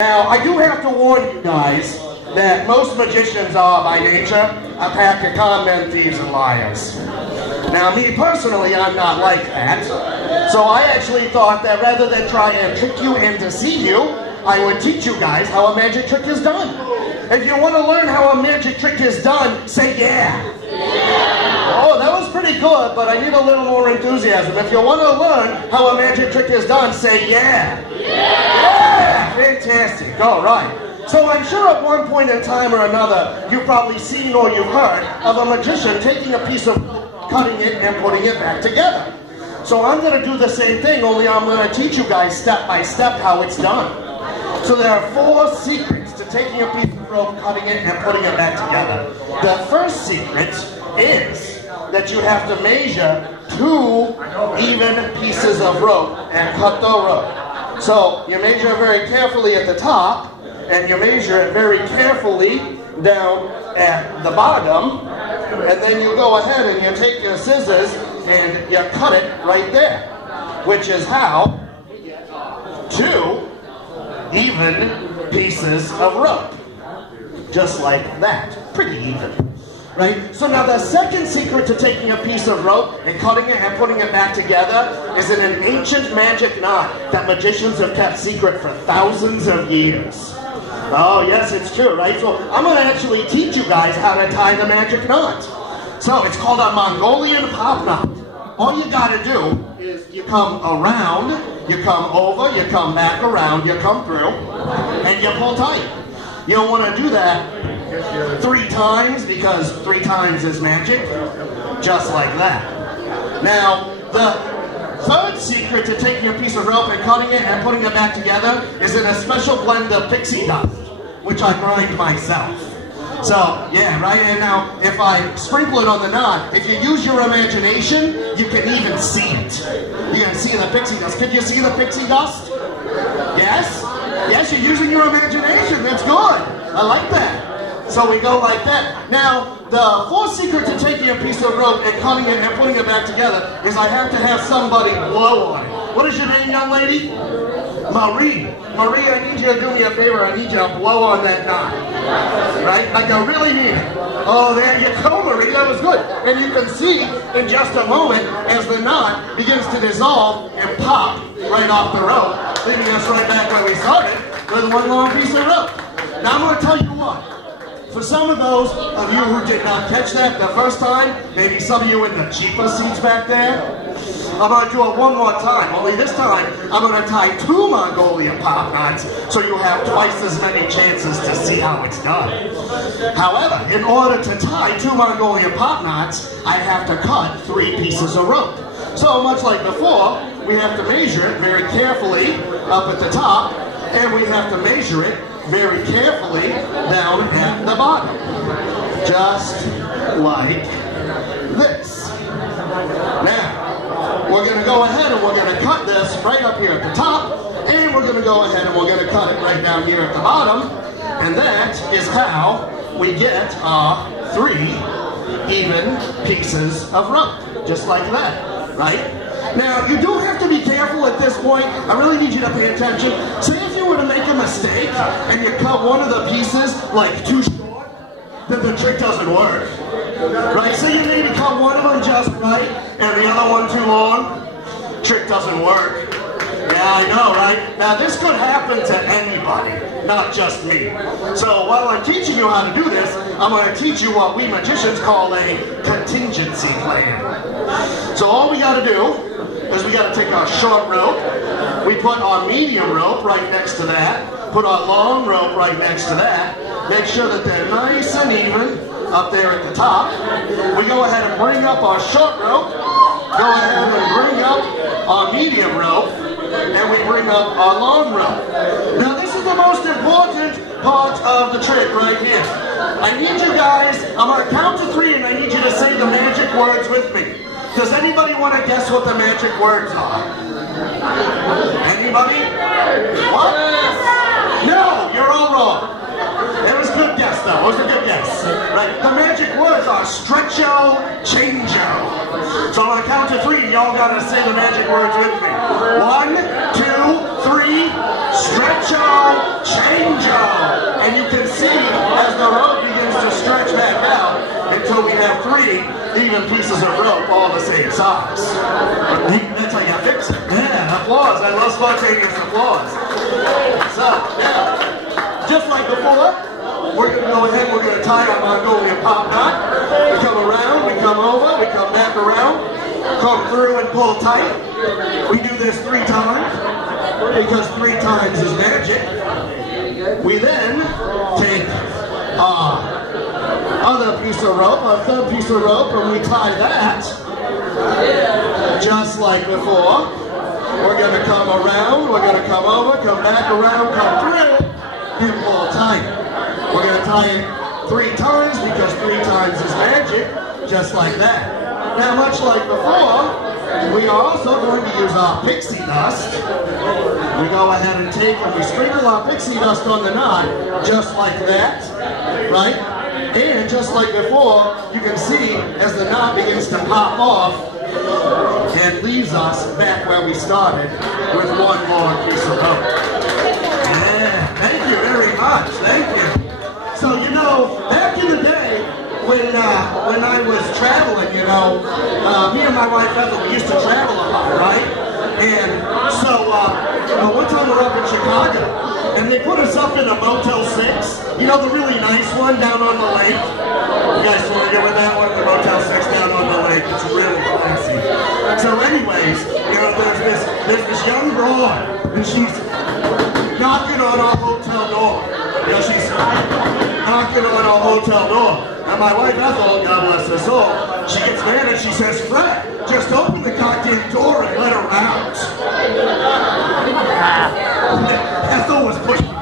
Now, I do have to warn you guys that most magicians are, by nature, a pack of con-men, thieves, and liars. Now, me personally, I'm not like that. So I actually thought that rather than try and trick you and deceive you, I would teach you guys how a magic trick is done. If you want to learn how a magic trick is done, say yeah. Oh, that was pretty good, but I need a little more enthusiasm. If you want to learn how a magic trick is done, say yeah. Yeah! Fantastic. All right. So I'm sure at one point in time or another, you've probably seen or you've heard of a magician taking a piece of rope, cutting it, and putting it back together. So I'm going to do the same thing, only I'm going to teach you guys step by step how it's done. So there are 4 secrets to taking a piece of rope, cutting it, and putting it back together. The first secret is that you have to measure 2 even pieces of rope and cut the rope. So you measure very carefully at the top, and you measure it very carefully down at the bottom, and then you go ahead and you take your scissors and you cut it right there, which is how 2 even pieces of rope. Just like that. Pretty even. Right? So now the second secret to taking a piece of rope and cutting it and putting it back together is in an ancient magic knot that magicians have kept secret for thousands of years. Oh yes, it's true, right? So I'm going to actually teach you guys how to tie the magic knot. So it's called a Mongolian pop knot. All you got to do is you come around, you come over, you come back around, you come through, and you pull tight. You don't want to do that 3 times because 3 times is magic, just like that. Now, the third secret to taking a piece of rope and cutting it and putting it back together is in a special blend of pixie dust, which I grind myself. So, yeah, right? And now, if I sprinkle it on the knot, if you use your imagination, you can even see it. You can see the pixie dust. Can you see the pixie dust? Yes? Yes, you're using your imagination. That's good. I like that. So we go like that. Now, the 4th secret to taking a piece of rope and cutting it and putting it back together is I have to have somebody blow on it. What is your name, young lady? Marie. Marie, I need you to do me a favor. I need you to blow on that knot. Right? Like I really need it. Oh, there you go, Marie. That was good. And you can see in just a moment as the knot begins to dissolve and pop right off the rope, leaving us right back where we started with 1 long piece of rope. Now I'm going to tell you what. For some of those of you who did not catch that the first time, maybe some of you in the cheaper seats back there, I'm going to do it one more time, only this time I'm going to tie 2 Mongolian pop knots so you have twice as many chances to see how it's done. However, in order to tie 2 Mongolian pop knots, I have to cut 3 pieces of rope. So much like before, we have to measure it very carefully up at the top, and we have to measure it very carefully down at the bottom. Just like this. Now, we're going to go ahead and we're going to cut this right up here at the top, and we're going to go ahead and we're going to cut it right down here at the bottom, and that is how we get our 3 even pieces of rope. Just like that, right? Now, you do have to be careful at this point. I really need you to pay attention. Say if you were to make a mistake and you cut one of the pieces like too short, then the trick doesn't work. Right? So you maybe cut one of them just right and the other one too long. Trick doesn't work. Yeah, I know, right? Now, this could happen to anybody, not just me. So while I'm teaching you how to do this, I'm going to teach you what we magicians call a contingency plan. So all we got to do is we got to take our short rope, we put our medium rope right next to that, put our long rope right next to that, make sure that they're nice and even up there at the top. We go ahead and bring up our short rope, go ahead and bring up our medium rope, and we bring up our long rope. Now this is the most important part of the trick right here. I need you guys, I'm going to count to 3 and I need you to say the magic words with me. Does anybody want to guess what the magic words are? Anybody? What? No, you're all wrong. It was a good guess though, it was a good guess. Right, the magic words are stretcho, changeo. So on a count of 3, y'all gotta say the magic words with me. 1, 2, 3, stretch. stretch-o, change-o. And you can see as the rope begins to stretch back out until we have 3 even pieces of rope all the same size. That's how you fix it. Yeah, applause. I love spontaneous applause. So, now, just like before, we're going to go ahead, we're going to tie our Mongolian pop knot. We come around, we come over, we come back around, come through and pull tight. We do this 3 times, because 3 times is magic. We then take our other piece of rope, our 3rd piece of rope, and we tie that, just like before. We're going to come around, we're going to come over, come back around, come through, and pull tight. We're going to tie it 3 times because 3 times is magic, just like that. Now, much like before, we are also going to use our pixie dust. We go ahead and take and we sprinkle our pixie dust on the knot, just like that, right? And just like before, you can see as the knot begins to pop off, it leaves us back where we started with 1 more piece of rope. Yeah, thank you very much, thank you. So, you know, back in the day, when I was traveling, you know, me and my wife Ethel, we used to travel a lot, right? And so, one time we're up in Chicago, and they put us up in a Motel 6, you know, the really nice one down on the lake. You guys familiar with that one, the Motel 6 down on the lake? It's really classy. So anyways, you know, there's this young broad, and she's knocking on our hotel door. You know, she's knocking on our hotel door. And my wife Ethel, God bless her soul, she gets mad and she says, "Fred, just open the goddamn door and let her out." Ethel was pushing